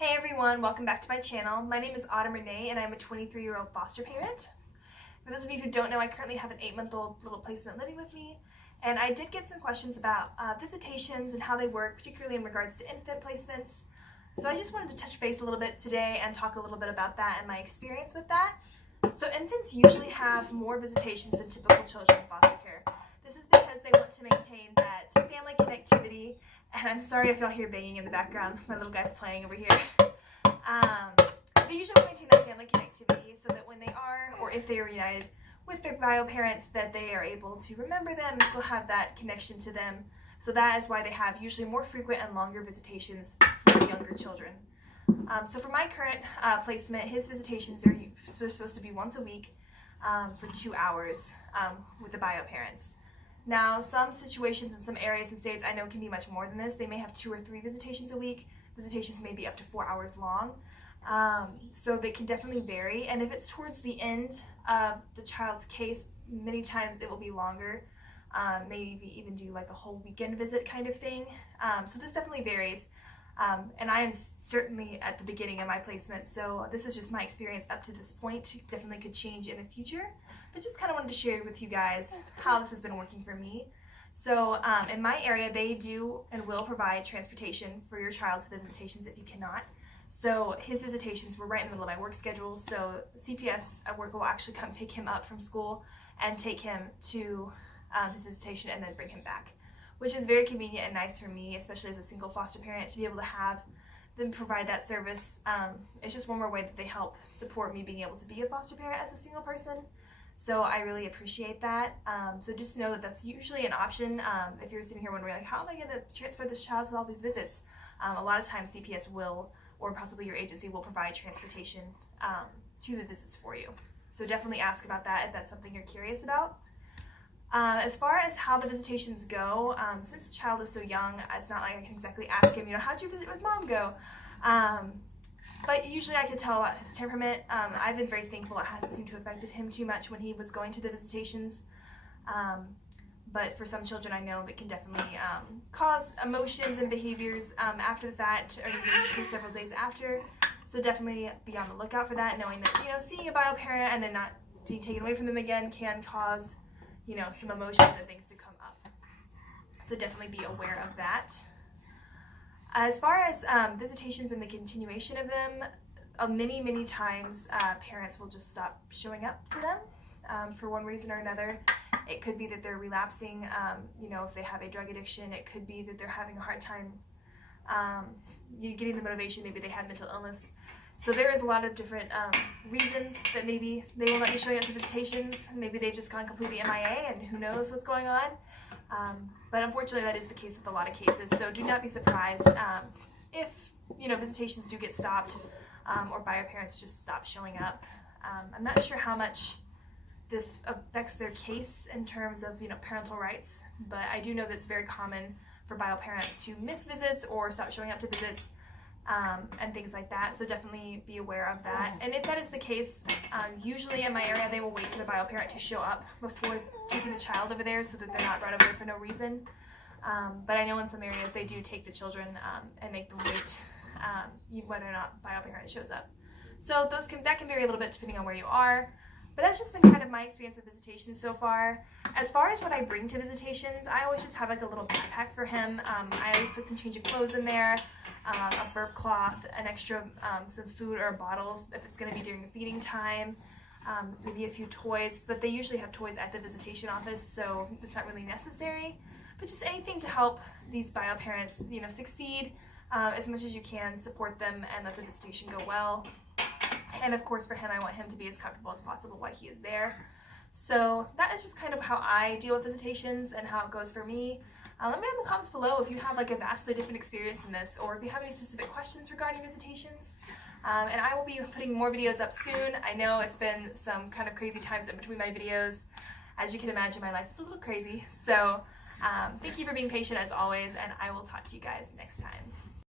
Hey everyone, welcome back to my channel. My name is Autumn.rene and I'm a 23-year-old foster parent. For those of you who don't know, I currently have an 8-month-old little placement living with me, and I did get some questions about visitations and how they work, particularly in regards to infant placements. So I just wanted to touch base a little bit today and talk a little bit about that and my experience with that. So infants usually have more visitations than typical children in foster care. This is because they want to maintain that family connectivity. And I'm sorry if y'all hear banging in the background. My little guy's playing over here. They usually maintain that family connectivity so that when they are, or if they are reunited with their bio parents, that they are able to remember them and still have that connection to them. So that is why they have usually more frequent and longer visitations for the younger children. So for my current placement, his visitations are supposed to be once a week for 2 hours with the bio parents. Now, some situations in some areas and states I know can be much more than this. They may have 2 or 3 visitations a week. Visitations may be up to 4 hours long. So they can definitely vary. And if it's towards the end of the child's case, many times it will be longer. Maybe even do like a whole weekend visit kind of thing. So this definitely varies. And I am certainly at the beginning of my placement, so this is just my experience up to this point. It definitely could change in the future, but just kind of wanted to share with you guys how this has been working for me. So in my area, they do and will provide transportation for your child to the visitations if you cannot. So his visitations were right in the middle of my work schedule, so CPS at work will actually come pick him up from school and take him to his visitation and then bring him back, which is very convenient and nice for me, especially as a single foster parent, to be able to have them provide that service. It's just one more way that they help support me being able to be a foster parent as a single person. So I really appreciate that. So just know that that's usually an option. If you're sitting here wondering, like, how am I going to transfer this child to all these visits? A lot of times CPS will, or possibly your agency will provide transportation to the visits for you. So definitely ask about that if that's something you're curious about. As far as how the visitations go, since the child is so young, it's not like I can exactly ask him, how'd your visit with mom go? But usually I can tell about his temperament. I've been very thankful it hasn't seemed to have affected him too much when he was going to the visitations. But for some children I know that can definitely cause emotions and behaviors after the fact, or even for several days after. So definitely be on the lookout for that, knowing that, seeing a bio parent and then not being taken away from them again can cause some emotions and things to come up. So definitely be aware of that. As far as visitations and the continuation of them, many times parents will just stop showing up to them for one reason or another. It could be that they're relapsing, if they have a drug addiction. It could be that they're having a hard time getting the motivation. Maybe they had mental illness. So there is a lot of different reasons that maybe they will not be showing up to visitations. Maybe they've just gone completely MIA and who knows what's going on. But unfortunately that is the case with a lot of cases. So do not be surprised if visitations do get stopped or bio parents just stop showing up. I'm not sure how much this affects their case in terms of parental rights, but I do know that it's very common for bio parents to miss visits or stop showing up to visits. And things like that, so definitely be aware of that. And if that is the case, usually in my area they will wait for the bio parent to show up before taking the child over there so that they're not brought over for no reason. But I know in some areas they do take the children and make them wait whether or not bio parent shows up. So that can vary a little bit depending on where you are. But that's just been kind of my experience with visitations so far. As far as what I bring to visitations, I always just have like a little backpack for him. I always put some change of clothes in there, a burp cloth, an extra some food or bottles if it's going to be during the feeding time, maybe a few toys. But they usually have toys at the visitation office, so it's not really necessary. But just anything to help these bio parents, succeed as much as you can, support them, and let the visitation go well. And of course for him, I want him to be as comfortable as possible while he is there. So that is just kind of how I deal with visitations and how it goes for me. Let me know in the comments below if you have like a vastly different experience in this, or if you have any specific questions regarding visitations. And I will be putting more videos up soon. I know it's been some kind of crazy times in between my videos. As you can imagine, my life is a little crazy. So thank you for being patient as always, and I will talk to you guys next time.